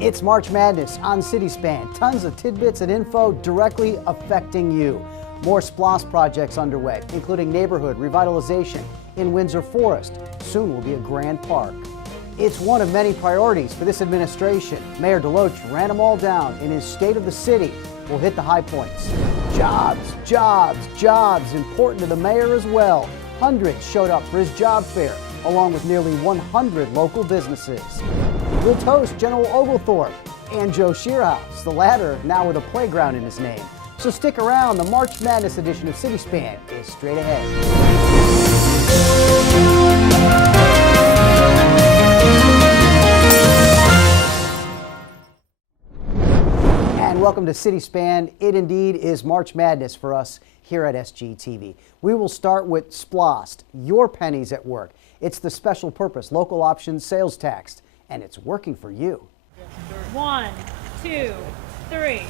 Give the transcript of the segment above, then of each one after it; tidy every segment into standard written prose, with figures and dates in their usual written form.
It's March Madness on CitySpan. Tons of tidbits and info directly affecting you. More SPLOST projects underway, including neighborhood revitalization in Windsor Forest. Soon will be a grand park. It's one of many priorities for this administration. Mayor DeLoach ran them all down in his State of the City. We'll hit the high points. Jobs, jobs, jobs, important to the mayor as well. Hundreds showed up for his job fair, along with nearly 100 local businesses. We'll toast General Oglethorpe and Joe Shearhouse, the latter now with a playground in his name. So stick around, the March Madness edition of CitySpan is straight ahead. And welcome to CitySpan. It indeed is March Madness for us here at SGTV. We will start with SPLOST, your pennies at work. It's the special purpose local options sales tax, and it's working for you. 1, 2, 3.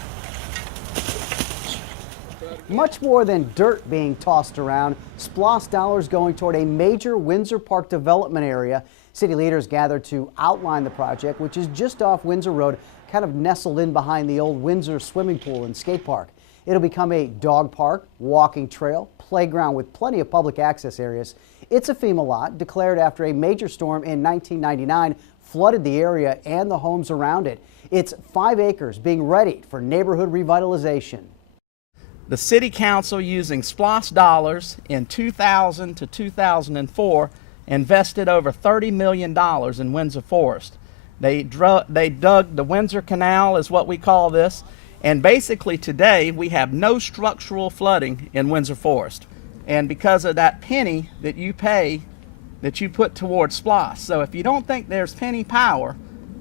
Much more than dirt being tossed around, SPLOST dollars going toward a major Windsor Park development area. City leaders gathered to outline the project, which is just off Windsor Road, kind of nestled in behind the old Windsor swimming pool and skate park. It'll become a dog park, walking trail, playground with plenty of public access areas. It's a FEMA lot declared after a major storm in 1999 flooded the area and the homes around it. It's 5 acres being readied for neighborhood revitalization. The City Council, using SPLOST dollars in 2000 to 2004, invested over $30 million in Windsor Forest. They dug the Windsor Canal, is what we call this, and basically today we have no structural flooding in Windsor Forest. And because of that penny that you pay, that you put towards SPLOST. So if you don't think there's penny power,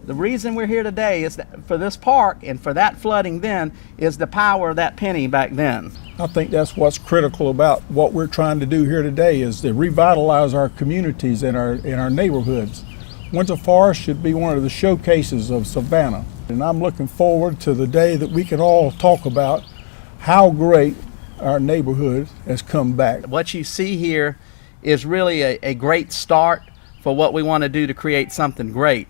the reason we're here today is that for this park and for that flooding then is the power of that penny back then. I think that's what's critical about what we're trying to do here today, is to revitalize our communities and our neighborhoods. Windsor Forest should be one of the showcases of Savannah. And I'm looking forward to the day that we can all talk about how great our neighborhood has come back. What you see here is really a great start for what we want to do to create something great.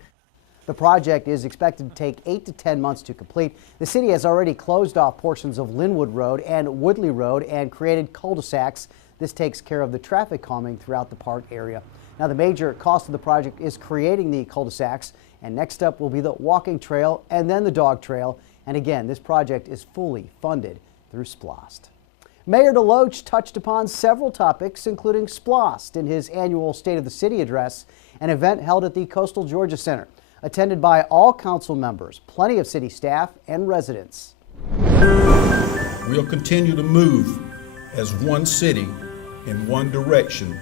The project is expected to take 8 to 10 months to complete. The city has already closed off portions of Linwood Road and Woodley Road and created cul-de-sacs. This takes care of the traffic calming throughout the park area. Now, the major cost of the project is creating the cul-de-sacs, and next up will be the walking trail and then the dog trail. And again, this project is fully funded through SPLOST. Mayor DeLoach touched upon several topics, including SPLOST, in his annual State of the City address, an event held at the Coastal Georgia Center, attended by all council members, plenty of city staff, and residents. We'll continue to move as one city in one direction,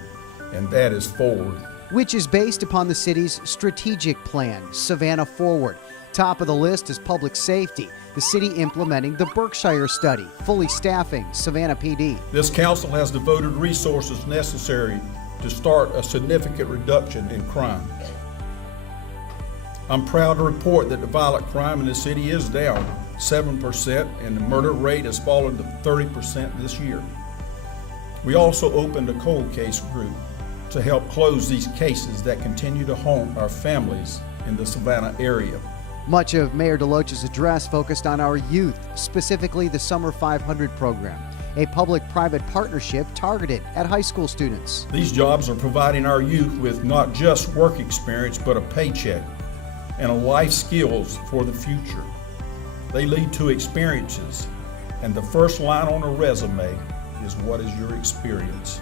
and that is forward. Which is based upon the city's strategic plan, Savannah Forward. Top of the list is public safety, the city implementing the Berkshire study, fully staffing Savannah PD. This council has devoted resources necessary to start a significant reduction in crime. I'm proud to report that the violent crime in the city is down 7%, and the murder rate has fallen to 30% this year. We also opened a cold case group to help close these cases that continue to haunt our families in the Savannah area. Much of Mayor DeLoach's address focused on our youth, specifically the Summer 500 program, a public-private partnership targeted at high school students. These jobs are providing our youth with not just work experience, but a paycheck and a life skills for the future. They lead to experiences, and the first line on a resume is, "What is your experience?"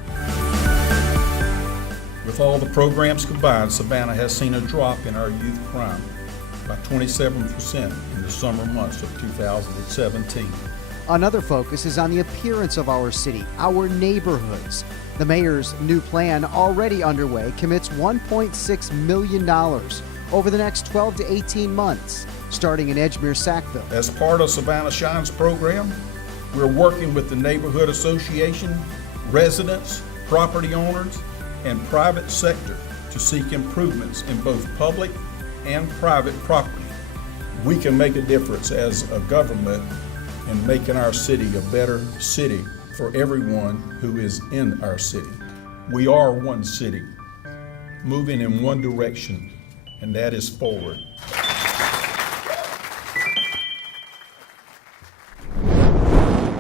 With all the programs combined, Savannah has seen a drop in our youth crime by 27% in the summer months of 2017. Another focus is on the appearance of our city, our neighborhoods. The mayor's new plan, already underway, commits $1.6 million over the next 12 to 18 months, starting in Edgemere-Sackville. As part of Savannah Shines program, we're working with the Neighborhood Association, residents, property owners, and private sector to seek improvements in both public and private property. We can make a difference as a government in making our city a better city for everyone who is in our city. We are one city, moving in one direction, and that is forward.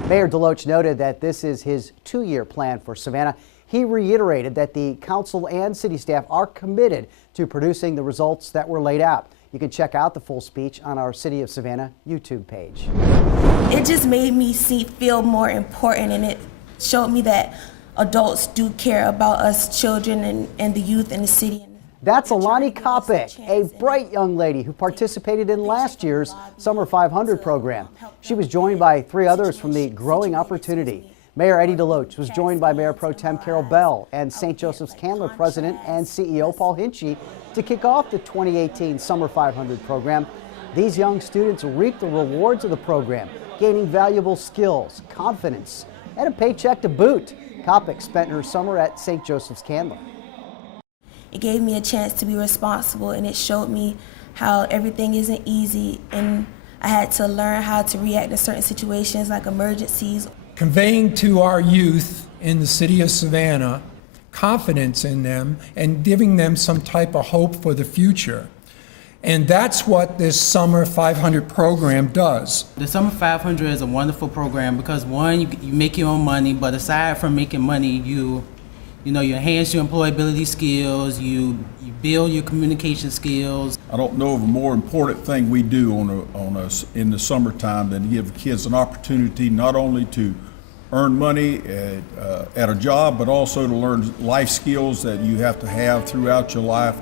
Mayor Deloach noted that this is his 2-year plan for Savannah. He reiterated that the council and city staff are committed to producing the results that were laid out. You can check out the full speech on our City of Savannah YouTube page. It just made me feel more important, and it showed me that adults do care about us children and the youth in the city. That's Alani Kopic, a bright young lady who participated in last year's Summer 500 program. She was joined by 3 others from the Growing Opportunity. Mayor Eddie Deloach was joined by Mayor Pro Tem Carol Bell and St. Joseph's Candler President and CEO Paul Hinchy to kick off the 2018 Summer 500 program. These young students reaped the rewards of the program, gaining valuable skills, confidence, and a paycheck to boot. Kopic spent her summer at St. Joseph's Candler. It gave me a chance to be responsible, and it showed me how everything isn't easy, and I had to learn how to react to certain situations like emergencies. Conveying to our youth in the city of Savannah confidence in them and giving them some type of hope for the future. And that's what this Summer 500 program does. The Summer 500 is a wonderful program because, one, you make your own money, but aside from making money, you enhance your employability skills, you build your communication skills. I don't know of a more important thing we do in the summertime than give kids an opportunity not only to earn money at a job, but also to learn life skills that you have to have throughout your life.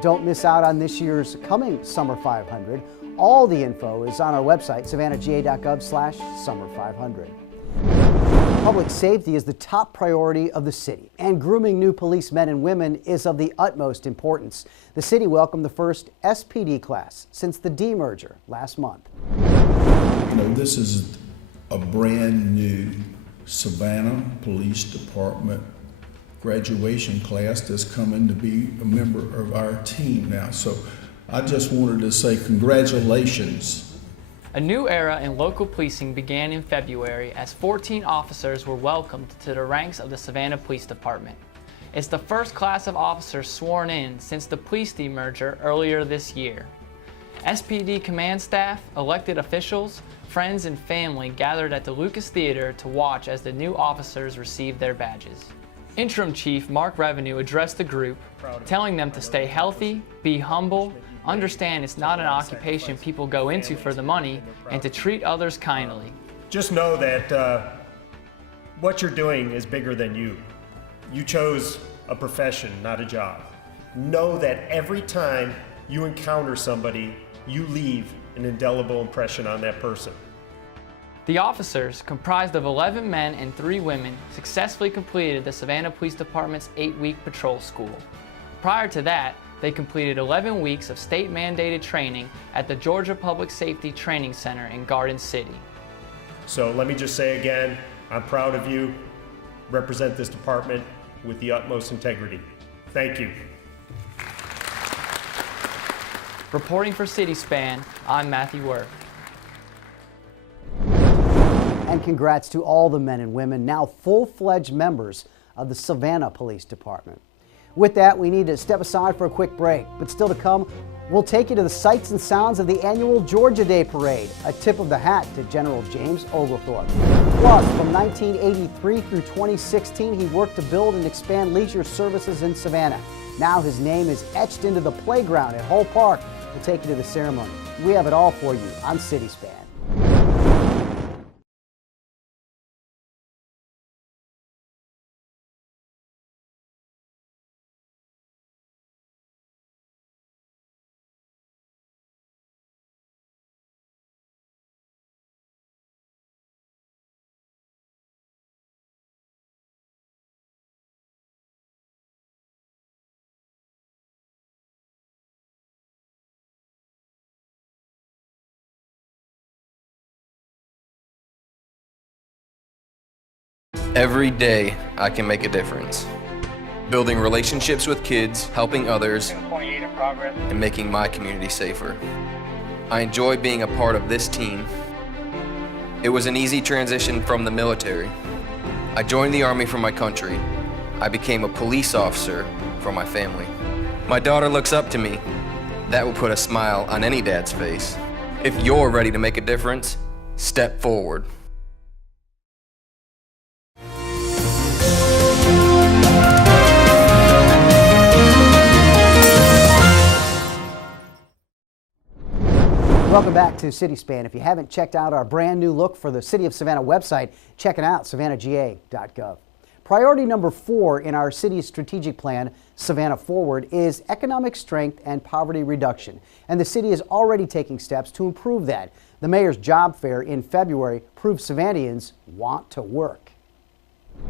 Don't miss out on this year's coming Summer 500. All the info is on our website, savannahga.gov/summer500. Public safety is the top priority of the city, and grooming new policemen and women is of the utmost importance. The city welcomed the first SPD class since the demerger last month. This is a brand new Savannah Police Department graduation class that's coming to be a member of our team now. So I just wanted to say congratulations. A new era in local policing began in February as 14 officers were welcomed to the ranks of the Savannah Police Department. It's the first class of officers sworn in since the police demerger earlier this year. SPD command staff, elected officials, friends, and family gathered at the Lucas Theater to watch as the new officers received their badges. Interim Chief Mark Revenue addressed the group, telling them to stay healthy, be humble, understand it's not an occupation people go into for the money, and to treat others kindly. Just know that what you're doing is bigger than you. You chose a profession, not a job. Know that every time you encounter somebody, you leave an indelible impression on that person. The officers, comprised of 11 men and 3 women, successfully completed the Savannah Police Department's 8-week patrol school. Prior to that, they completed 11 weeks of state-mandated training at the Georgia Public Safety Training Center in Garden City. So let me just say again, I'm proud of you. Represent this department with the utmost integrity. Thank you. Reporting for CitySpan, I'm Matthew Worth. And congrats to all the men and women now full-fledged members of the Savannah Police Department. With that, we need to step aside for a quick break, but still to come, we'll take you to the sights and sounds of the annual Georgia Day Parade, a tip of the hat to General James Oglethorpe. Plus, from 1983 through 2016, he worked to build and expand leisure services in Savannah. Now his name is etched into the playground at Hull Park. We'll take you to the ceremony. We have it all for you on CitySpan. Every day, I can make a difference. Building relationships with kids, helping others, and making my community safer. I enjoy being a part of this team. It was an easy transition from the military. I joined the Army for my country. I became a police officer for my family. My daughter looks up to me. That will put a smile on any dad's face. If you're ready to make a difference, step forward. Welcome back to City Span. If you haven't checked out our brand new look for the City of Savannah website, check it out, savannahga.gov. Priority number 4 in our city's strategic plan, Savannah Forward, is economic strength and poverty reduction. And the city is already taking steps to improve that. The mayor's job fair in February proved Savannahans want to work.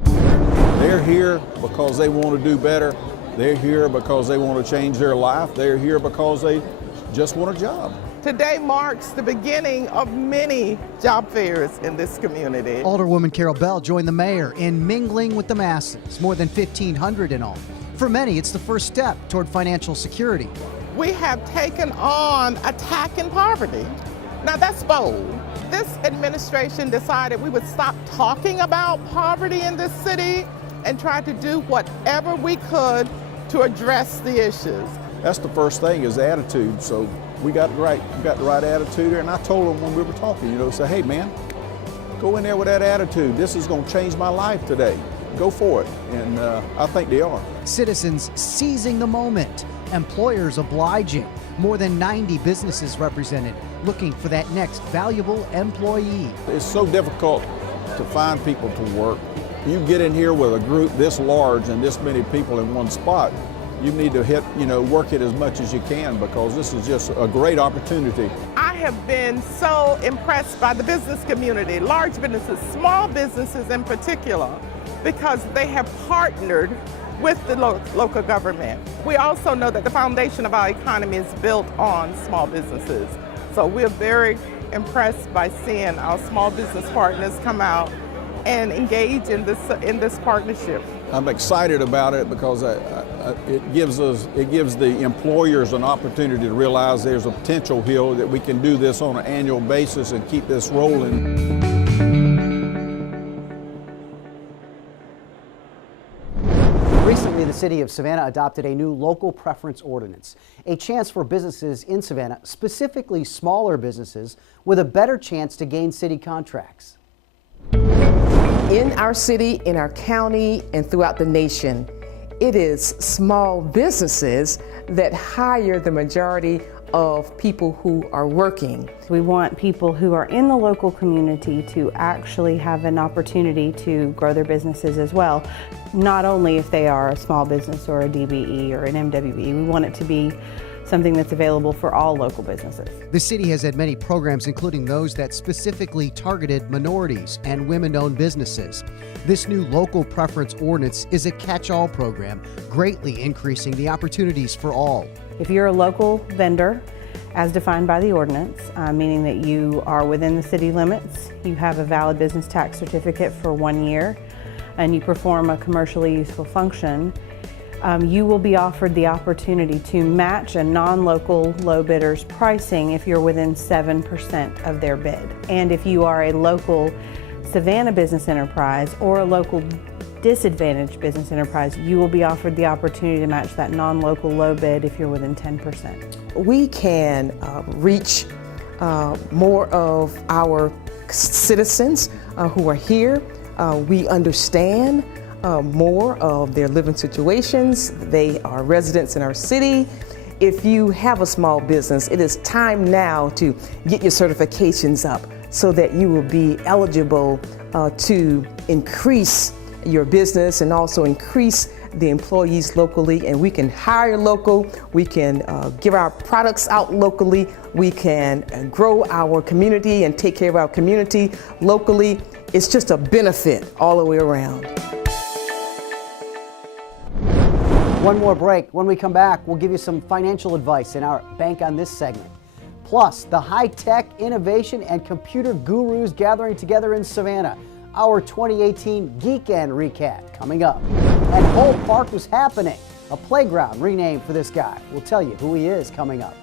They're here because they want to do better. They're here because they want to change their life. They're here because they just want a job. Today marks the beginning of many job fairs in this community. Alderwoman Carol Bell joined the mayor in mingling with the masses, more than 1,500 in all. For many, it's the first step toward financial security. We have taken on attacking poverty. Now that's bold. This administration decided we would stop talking about poverty in this city and try to do whatever we could to address the issues. That's the first thing is attitude. So we got the right attitude there. And I told them when we were talking, say, hey man, go in there with that attitude. This is going to change my life today. Go for it. And I think they are. Citizens seizing the moment. Employers obliging. More than 90 businesses represented, looking for that next valuable employee. It's so difficult to find people to work. You get in here with a group this large and this many people in one spot, you need to work it as much as you can because this is just a great opportunity. I have been so impressed by the business community, large businesses, small businesses in particular, because they have partnered with the local government. We also know that the foundation of our economy is built on small businesses. So we're very impressed by seeing our small business partners come out and engage in this partnership. I'm excited about it because it gives the employers an opportunity to realize there's a potential here that we can do this on an annual basis and keep this rolling. Recently, the city of Savannah adopted a new local preference ordinance, a chance for businesses in Savannah, specifically smaller businesses, with a better chance to gain city contracts. In our city, in our county, and throughout the nation, it is small businesses that hire the majority of people who are working. We want people who are in the local community to actually have an opportunity to grow their businesses as well, not only if they are a small business or a DBE or an MWE. We want it to be something that's available for all local businesses. The city has had many programs, including those that specifically targeted minorities and women-owned businesses. This new local preference ordinance is a catch-all program, greatly increasing the opportunities for all. If you're a local vendor, as defined by the ordinance, meaning that you are within the city limits, you have a valid business tax certificate for 1 year, and you perform a commercially useful function, you will be offered the opportunity to match a non-local low bidder's pricing if you're within 7% of their bid. And if you are a local Savannah business enterprise or a local disadvantaged business enterprise, you will be offered the opportunity to match that non-local low bid if you're within 10%. We can reach more of our citizens who are here. We understand more of their living situations. They are residents in our city. If you have a small business, it is time now to get your certifications up so that you will be eligible to increase your business and also increase the employees locally, and we can hire local, we can give our products out locally, we can grow our community and take care of our community locally. It's just a benefit all the way around. One more break. When we come back, we'll give you some financial advice in our Bank on This segment. Plus, the high-tech, innovation, and computer gurus gathering together in Savannah. Our 2018 Geekend recap coming up. And Hull Park was happening, a playground renamed for this guy. We'll tell you who he is coming up.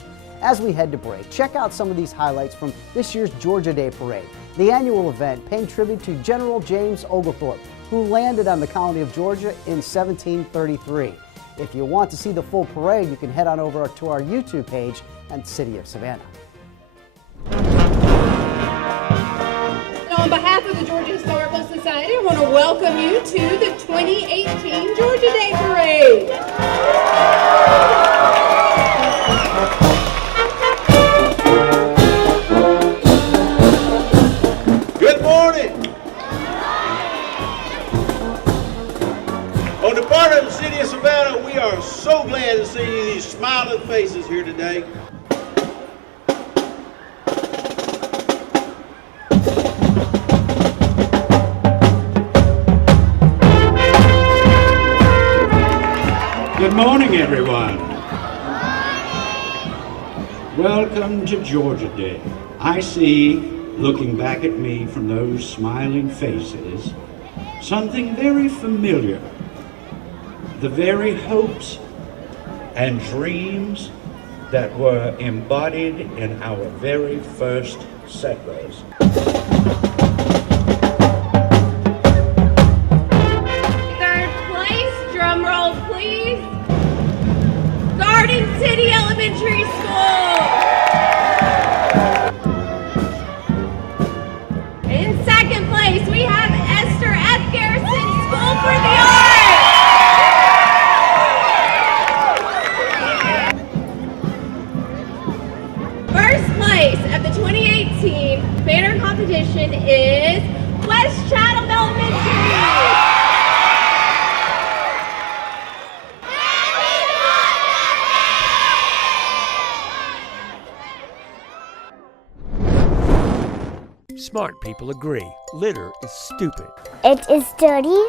As we head to break, check out some of these highlights from this year's Georgia Day Parade, the annual event paying tribute to General James Oglethorpe, who landed on the colony of Georgia in 1733. If you want to see the full parade, you can head on over to our YouTube page and City of Savannah. On behalf of the Georgia Historical Society, I want to welcome you to the 2018 Georgia Day Parade. morning, everyone. Welcome to Georgia Day. I see, looking back at me from those smiling faces, something very familiar. The very hopes and dreams that were embodied in our very first settlers. Third place, drum roll please. Garden City Elementary School. In second place, we have Esther F. Garrison School for the Arts. First place of the 2018 banner competition is West Chatham Elementary. Smart people agree. Litter is stupid. It is dirty.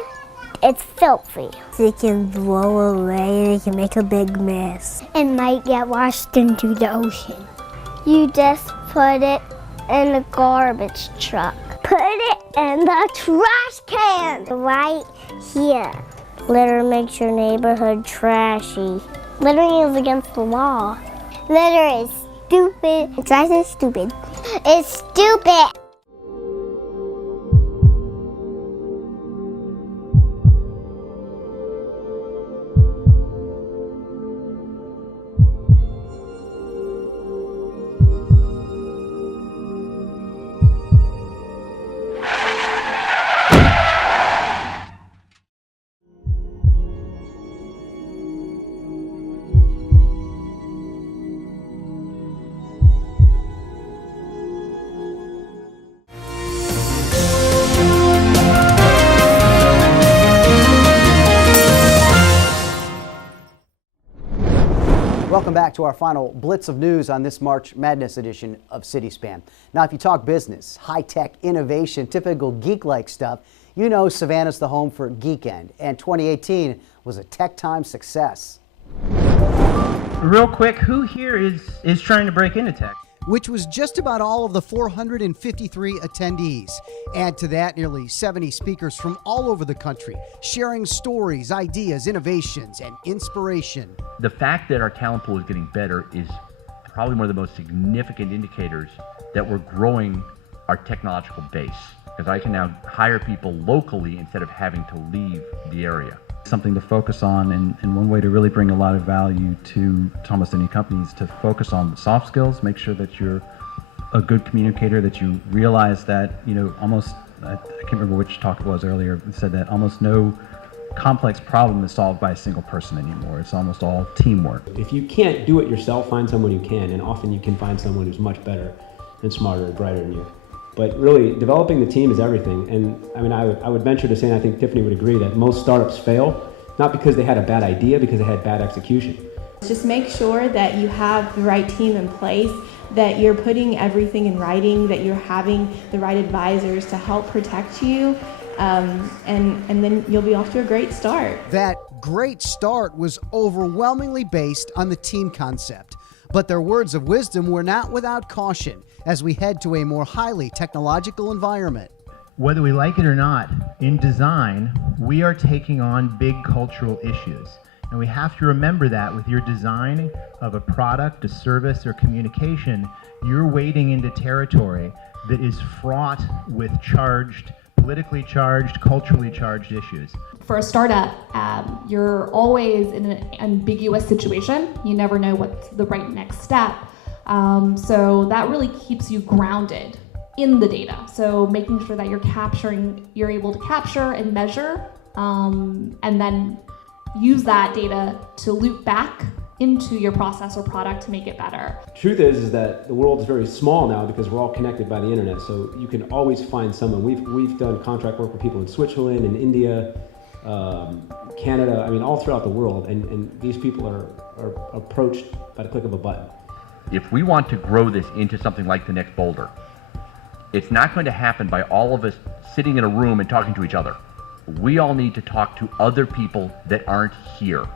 It's filthy. It can blow away. It can make a big mess. It might get washed into the ocean. You just put it in the garbage truck. Put it in the trash can right here. Litter makes your neighborhood trashy. Littering is against the law. Litter is stupid. It drives me stupid. It's stupid. Welcome back to our final blitz of news on this March Madness edition of City Span. Now, if you talk business, high-tech, innovation, typical geek-like stuff, you know Savannah's the home for Geekend, and 2018 was a tech time success. Real quick, who here is trying to break into tech? Which was just about all of the 453 attendees. Add to that nearly 70 speakers from all over the country, sharing stories, ideas, innovations, and inspiration. The fact that our talent pool is getting better is probably one of the most significant indicators that we're growing our technological base, because I can now hire people locally instead of having to leave the area. Something to focus on, and one way to really bring a lot of value to almost any company is to focus on soft skills, make sure that you're a good communicator, that you realize that, almost, I can't remember which talk it was earlier, it said that almost no complex problem is solved by a single person anymore. It's almost all teamwork. If you can't do it yourself, find someone who can, and often you can find someone who's much better and smarter and brighter than you. But really, developing the team is everything. And I mean, I would venture to say, and I think Tiffany would agree, that most startups fail, not because they had a bad idea, because they had bad execution. Just make sure that you have the right team in place, that you're putting everything in writing, that you're having the right advisors to help protect you, and then you'll be off to a great start. That great start was overwhelmingly based on the team concept. But their words of wisdom were not without caution as we head to a more highly technological environment. Whether we like it or not, in design, we are taking on big cultural issues. And we have to remember that with your design of a product, a service, or communication, you're wading into territory that is fraught with politically charged, culturally charged issues. For a startup, you're always in an ambiguous situation. You never know what's the right next step. So that really keeps you grounded in the data. So making sure that you're able to capture and measure, and then use that data to loop back into your process or product to make it better. Truth is that the world is very small now because we're all connected by the internet. So you can always find someone. We've done contract work with people in Switzerland, in India, Canada, all throughout the world, and these people are approached by the click of a button. If we want to grow this into something like the next Boulder, it's not going to happen by all of us sitting in a room and talking to each other. We all need to talk to other people that aren't here.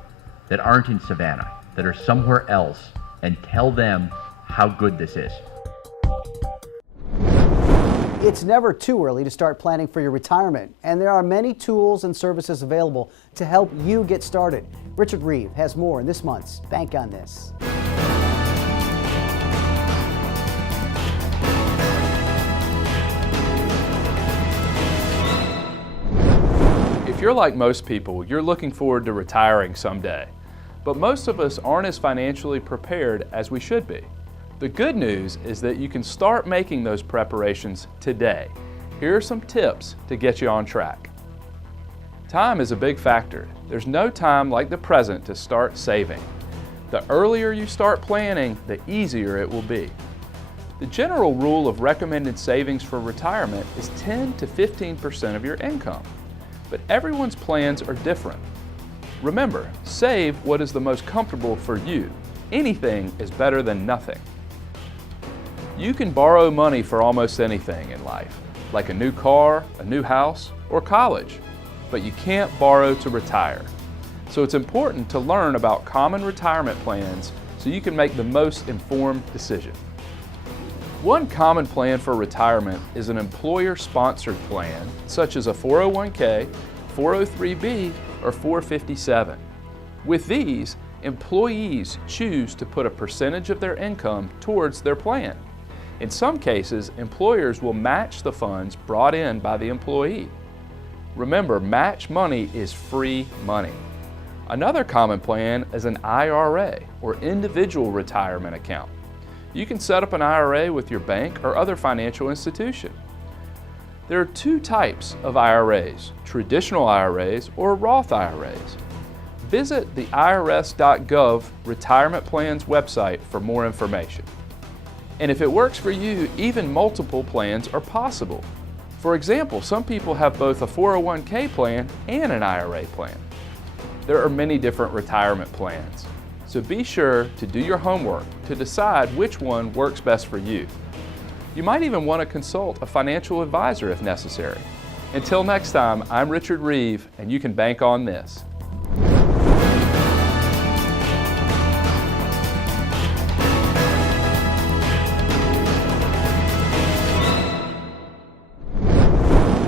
that aren't in Savannah, that are somewhere else, and tell them how good this is. It's never too early to start planning for your retirement, and there are many tools and services available to help you get started. Richard Reeve has more in this month's Bank on This. If you're like most people, you're looking forward to retiring someday. But most of us aren't as financially prepared as we should be. The good news is that you can start making those preparations today. Here are some tips to get you on track. Time is a big factor. There's no time like the present to start saving. The earlier you start planning, the easier it will be. The general rule of recommended savings for retirement is 10 to 15% of your income. But everyone's plans are different. Remember, save what is the most comfortable for you. Anything is better than nothing. You can borrow money for almost anything in life, like a new car, a new house, or college, but you can't borrow to retire. So it's important to learn about common retirement plans so you can make the most informed decision. One common plan for retirement is an employer-sponsored plan, such as a 401k, 403b, or 457. With these, employees choose to put a percentage of their income towards their plan. In some cases, employers will match the funds brought in by the employee. Remember, match money is free money. Another common plan is an IRA, or individual retirement account. You can set up an IRA with your bank or other financial institution. There are two types of IRAs, traditional IRAs or Roth IRAs. Visit the irs.gov Retirement Plans website for more information. And if it works for you, even multiple plans are possible. For example, some people have both a 401k plan and an IRA plan. There are many different retirement plans, so be sure to do your homework to decide which one works best for you. You might even want to consult a financial advisor if necessary. Until next time, I'm Richard Reeve, and you can bank on this.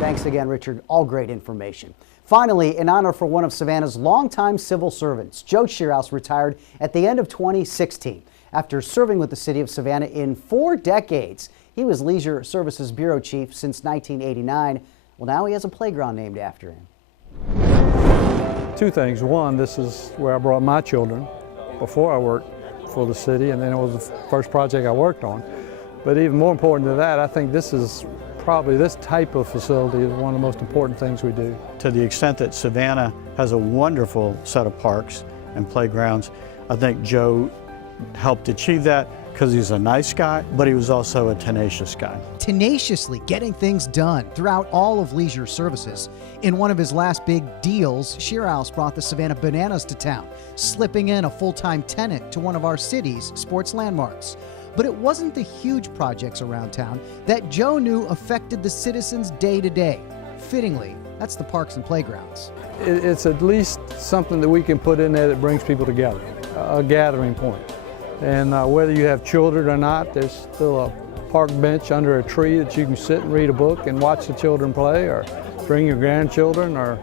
Thanks again, Richard. All great information. Finally, in honor for one of Savannah's longtime civil servants, Joe Shearhouse retired at the end of 2016. After serving with the city of Savannah in 4 decades, he was Leisure Services Bureau Chief since 1989. Well, now he has a playground named after him. Two things. One, this is where I brought my children before I worked for the city, and then it was the first project I worked on. But even more important than that, I think this type of facility is one of the most important things we do. To the extent that Savannah has a wonderful set of parks and playgrounds, I think Joe helped achieve that because he's a nice guy, but he was also a tenacious guy. Tenaciously getting things done throughout all of Leisure Services. In one of his last big deals, Shearhouse brought the Savannah Bananas to town, slipping in a full-time tenant to one of our city's sports landmarks. But it wasn't the huge projects around town that Joe knew affected the citizens day to day. Fittingly, that's the parks and playgrounds. It's at least something that we can put in there that brings people together, a gathering point. And whether you have children or not, there's still a park bench under a tree that you can sit and read a book and watch the children play, or bring your grandchildren, or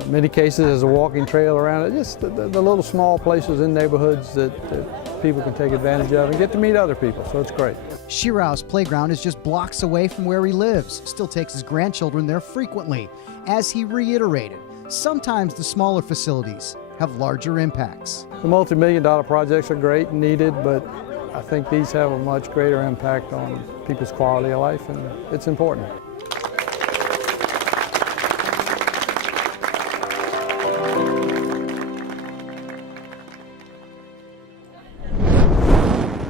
in many cases there's a walking trail around it. Just the little small places in neighborhoods that people can take advantage of and get to meet other people, so it's great. Shearhouse Playground is just blocks away from where he lives, still takes his grandchildren there frequently. As he reiterated, sometimes the smaller facilities have larger impacts. The multi-million-dollar projects are great and needed, but I think these have a much greater impact on people's quality of life, and it's important.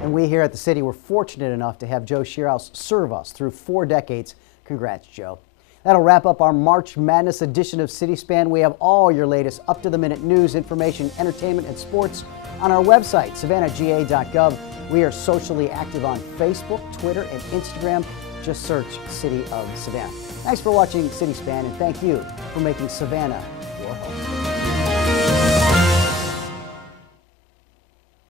And we here at the city were fortunate enough to have Joe Shearhouse serve us through 4 decades. Congrats, Joe. That'll wrap up our March Madness edition of City Span. We have all your latest up-to-the-minute news, information, entertainment, and sports on our website, savannahga.gov. We are socially active on Facebook, Twitter, and Instagram. Just search City of Savannah. Thanks for watching City Span, and thank you for making Savannah your home.